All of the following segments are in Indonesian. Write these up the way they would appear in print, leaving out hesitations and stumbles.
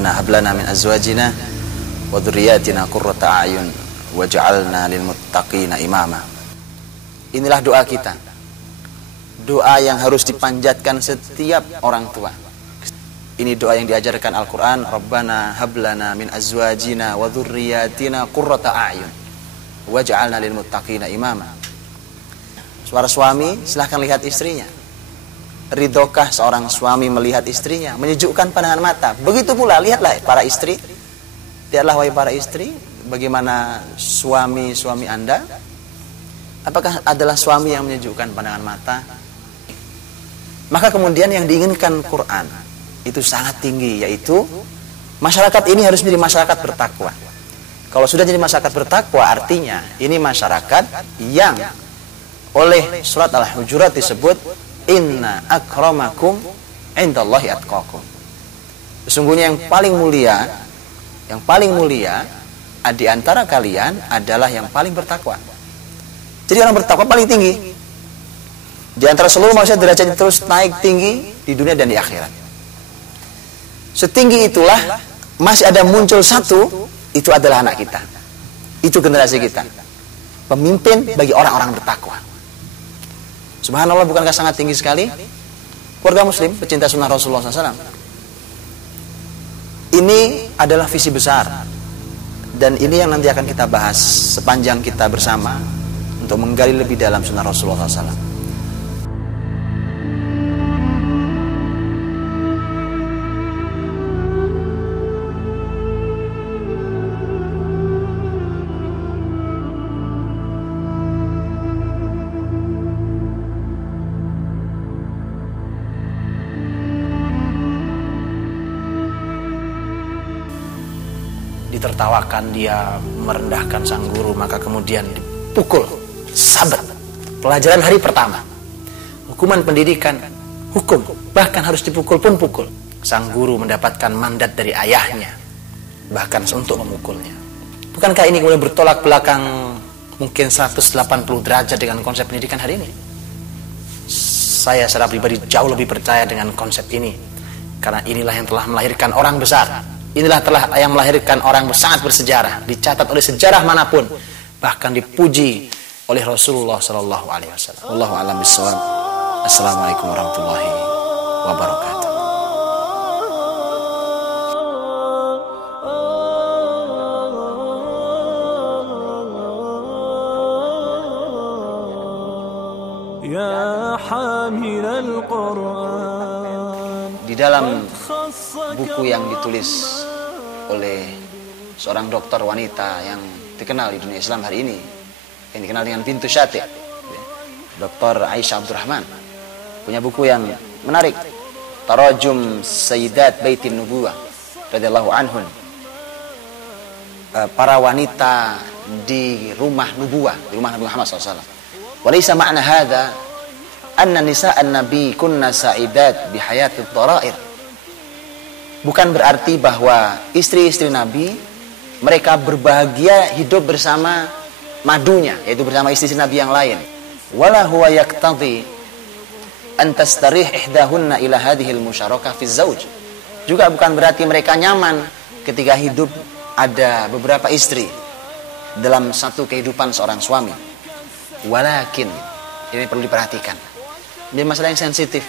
Rabbana hab lana min azwajina wa dzurriyyatina qurrata a'yun waj'alna lil muttaqina imama. Inilah doa kita. Doa yang harus dipanjatkan setiap orang tua. Ini doa yang diajarkan Al-Quran. Rabbana hablana min azwajina wa dzurriyyatina qurrata a'yun waj'alna lil muttaqina imama. Suara suami, silahkan lihat istrinya. Ridhokah seorang suami melihat istrinya? Menyejukkan pandangan mata. Begitu pula lihatlah para istri. Lihatlah wahai para istri, bagaimana suami-suami Anda? Apakah adalah suami yang menyejukkan pandangan mata? Maka kemudian yang diinginkan Quran itu sangat tinggi, yaitu masyarakat ini harus menjadi masyarakat bertakwa. Kalau sudah jadi masyarakat bertakwa, artinya ini masyarakat yang oleh surat Al-Hujurat disebut inna akramakum indallahi atqakum. Sesungguhnya yang paling mulia di antara kalian adalah yang paling bertakwa. Jadi orang bertakwa paling tinggi. Di antara seluruh manusia derajatnya terus naik tinggi di dunia dan di akhirat. Setinggi itulah masih ada muncul satu, itu adalah anak kita. Itu generasi kita. Pemimpin bagi orang-orang bertakwa. Subhanallah, bukankah sangat tinggi sekali? Keluarga muslim, pecinta sunnah Rasulullah SAW. Ini adalah visi besar. Dan ini yang nanti akan kita bahas sepanjang kita bersama untuk menggali lebih dalam sunnah Rasulullah SAW. Ditertawakan dia, merendahkan sang guru, maka kemudian dipukul, sabat. Pelajaran hari pertama, hukuman pendidikan, hukum, bahkan harus dipukul pun pukul. Sang guru mendapatkan mandat dari ayahnya, bahkan untuk memukulnya. Bukankah ini kemudian bertolak belakang mungkin 180 derajat dengan konsep pendidikan hari ini? Saya secara pribadi jauh lebih percaya dengan konsep ini, karena inilah yang telah melahirkan orang besar. Inilah telah yang melahirkan orang sangat bersejarah, dicatat oleh sejarah manapun, bahkan dipuji oleh Rasulullah Sallallahu Alaihi Wasallam. Wallahu a'lam bishawab. Assalamualaikum warahmatullahi wabarakatuh. Ya hamilal Quran. Di dalam buku yang ditulis oleh seorang dokter wanita yang dikenal di dunia Islam hari ini, yang dikenal dengan Bintu Syati', Dr. Aisyah Abdurrahman, punya buku yang menarik, Tarajum Sayyidat Baitin Nubuwah radhiyallahu anhun, para wanita di rumah nubuwah, di rumah Nabi Muhammad SAW. Walaysa ma'na hadha anna nisa'an nabi kunna sa'idat bihayatid dharair. Bukan berarti bahwa istri-istri Nabi mereka berbahagia hidup bersama madunya, yaitu bersama istri-istri Nabi yang lain. Wala huwa yaqtadi an tastarih ihdahunna ila hadhihi al-musyarakah fi zawj. Juga bukan berarti mereka nyaman ketika hidup ada beberapa istri dalam satu kehidupan seorang suami. Walakin, ini perlu diperhatikan. Ini masalah yang sensitif.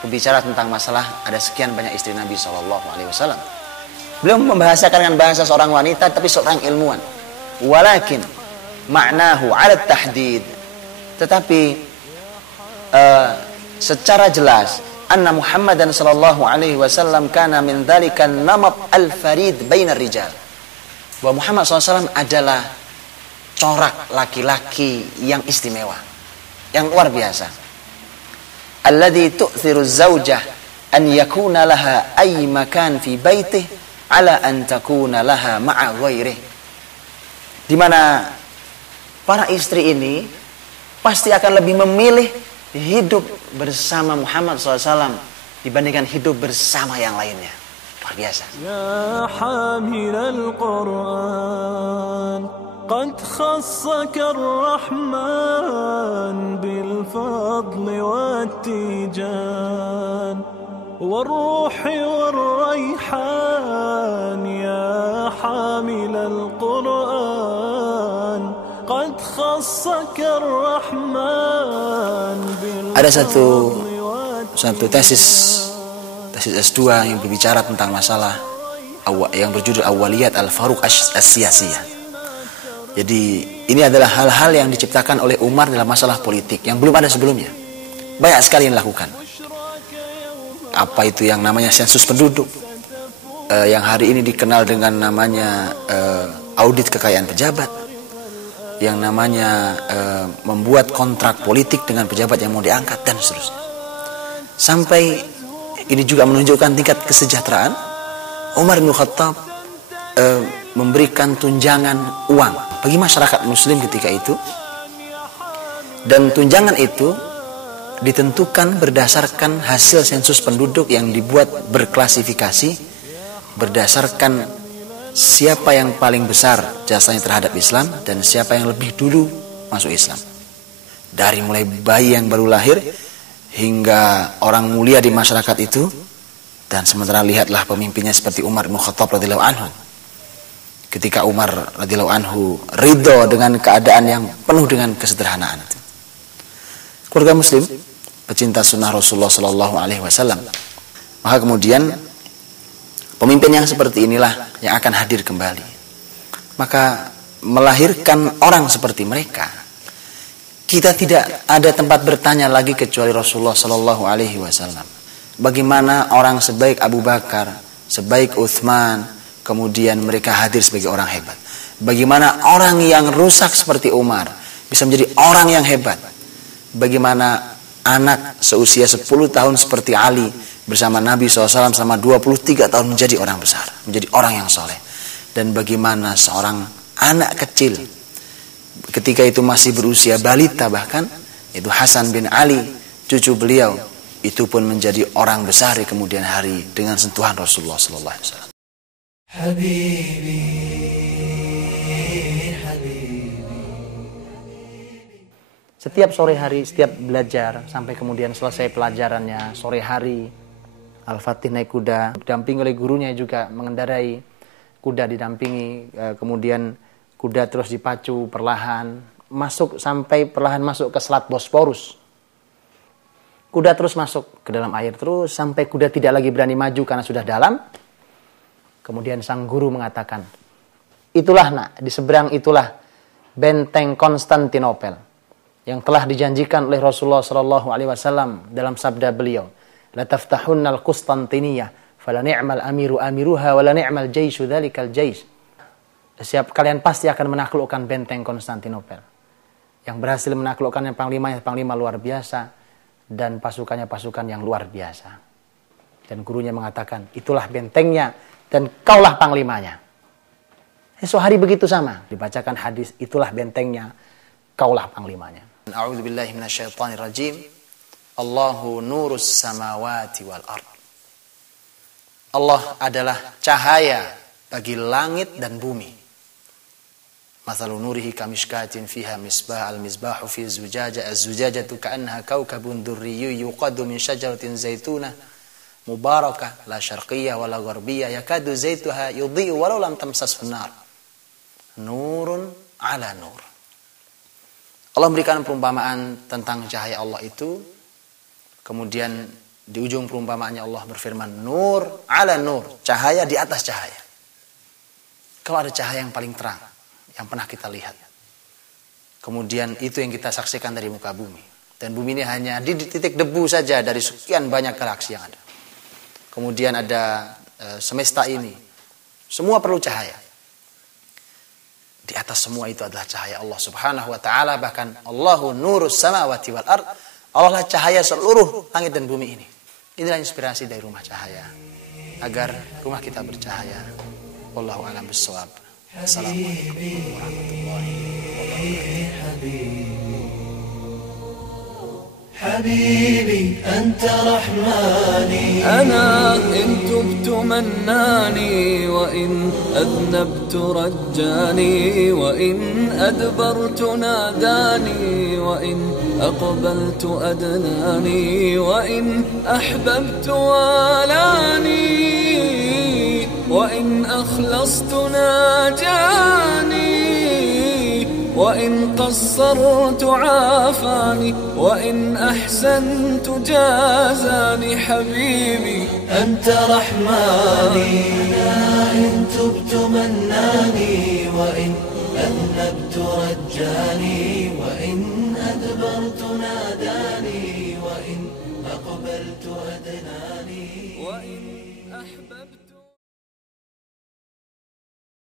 Berbicara tentang masalah ada sekian banyak istri Nabi SAW. Beliau membahasakan dengan bahasa seorang wanita, tapi seorang ilmuwan. Walakin ma'nahu 'ala tahdid. Tetapi secara jelas, anna Muhammadan sallallahu alaihi wasallam kana min dzalika namat al-farid bainar rijal. Bahwa Muhammad SAW adalah corak laki-laki yang istimewa, yang luar biasa. Alladhi tu'thiru zawjah an yakuna laha ay makan fi baitih ala an takuna laha ma'a ghairih. Di mana para istri ini pasti akan lebih memilih hidup bersama Muhammad SAW dibandingkan hidup bersama yang lainnya. Luar biasa. Ya hamilal Quran قد خصك الرحمن بالفضل والتيجان والروح والريحان القرآن قد خصك الرحمن. Ada satu tesis S2 yang berbicara tentang masalah yang berjudul Awaliyat Al-Faruq As-Siyasiyah. Jadi ini adalah hal-hal yang diciptakan oleh Umar dalam masalah politik yang belum ada sebelumnya. Banyak sekali yang dilakukan. Apa itu yang namanya sensus penduduk, yang hari ini dikenal dengan namanya audit kekayaan pejabat, yang namanya membuat kontrak politik dengan pejabat yang mau diangkat, dan seterusnya. Sampai ini juga menunjukkan tingkat kesejahteraan. Umar bin Khattab memberikan tunjangan uang bagi masyarakat muslim ketika itu, dan tunjangan itu ditentukan berdasarkan hasil sensus penduduk yang dibuat berklasifikasi berdasarkan siapa yang paling besar jasanya terhadap Islam dan siapa yang lebih dulu masuk Islam. Dari mulai bayi yang baru lahir hingga orang mulia di masyarakat itu. Dan sementara lihatlah pemimpinnya seperti Umar bin Khattab radhiyallahu anhu. Ketika Umar radhiyallahu anhu ridho dengan keadaan yang penuh dengan kesederhanaan itu. Keluarga muslim, pecinta sunnah Rasulullah sallallahu alaihi wasallam. Maka kemudian pemimpin yang seperti inilah yang akan hadir kembali. Maka melahirkan orang seperti mereka, kita tidak ada tempat bertanya lagi kecuali Rasulullah sallallahu alaihi wasallam. Bagaimana orang sebaik Abu Bakar, sebaik Utsman, kemudian mereka hadir sebagai orang hebat. Bagaimana orang yang rusak seperti Umar bisa menjadi orang yang hebat. Bagaimana anak seusia 10 tahun seperti Ali bersama Nabi SAW selama 23 tahun menjadi orang besar, menjadi orang yang soleh. Dan bagaimana seorang anak kecil ketika itu masih berusia balita bahkan, itu Hasan bin Ali, cucu beliau, itu pun menjadi orang besar di kemudian hari dengan sentuhan Rasulullah sallallahu alaihi wasallam. Habibi, habibi. Setiap sore hari, setiap belajar sampai kemudian selesai pelajarannya, sore hari Al-Fatih naik kuda, didampingi oleh gurunya juga mengendarai kuda, didampingi, kemudian kuda terus dipacu perlahan sampai perlahan masuk ke Selat Bosporus. Kuda terus masuk ke dalam air terus sampai kuda tidak lagi berani maju karena sudah dalam. Kemudian sang guru mengatakan, itulah nak, di seberang itulah benteng Konstantinopel yang telah dijanjikan oleh Rasulullah sallallahu alaihi wasallam dalam sabda beliau, la taftahunnal Konstantiniyah fala ni'mal amiru amiruha wala ni'mal jaishu dzalikal jais. Kalian pasti akan menaklukkan benteng Konstantinopel. Yang berhasil menaklukkannya panglima luar biasa, dan pasukannya pasukan yang luar biasa. Dan gurunya mengatakan, itulah bentengnya dan kaulah panglimanya. Esok hari begitu sama, dibacakan hadis, itulah bentengnya, kaulah panglimanya. A'udzubillahi minasyaitonirrajim. Allahu nurus samawati wal ard. Allah adalah cahaya bagi langit dan bumi. Mathalu nurihi kamishkatin fiha misbah al-misbahu fi zujaja az-zujajatu ka'annaha kawkabun durriyyu yuqadu min syajaratin zaitunah mubarakah la syarqiyyah wala gharbiyah yakadu zaituha yudhi'u walau lam tamsashu nar nurun ala nur. Allah memberikan perumpamaan tentang cahaya Allah itu, kemudian di ujung perumpamaannya Allah berfirman nur ala nur, cahaya di atas cahaya. Kalau ada cahaya yang paling terang yang pernah kita lihat, kemudian itu yang kita saksikan dari muka bumi, dan bumi ini hanya di titik debu saja dari sekian banyak galaksi yang ada. Kemudian ada semesta ini, semua perlu cahaya. Di atas semua itu adalah cahaya Allah subhanahu wa ta'ala. Bahkan Allahu nurus samawati wal ard, Allah lah cahaya seluruh langit dan bumi ini. Inilah inspirasi dari rumah cahaya, agar rumah kita bercahaya. Wallahu a'lam bishawab. Assalamualaikum warahmatullahi wabarakatuh. حبيبي أنت رحماني أنا إن تبت مناني وإن أذنبت رجاني وإن أدبرت ناداني وإن أقبلت أدناني وإن أحببت والاني وإن أخلصت ناجاني وإن قصرت عافاني وإن أحسنت جازاني حبيبي أنت رحماني إن تبت مناني وإن أذنبت رجاني وإن أدبرت ناداني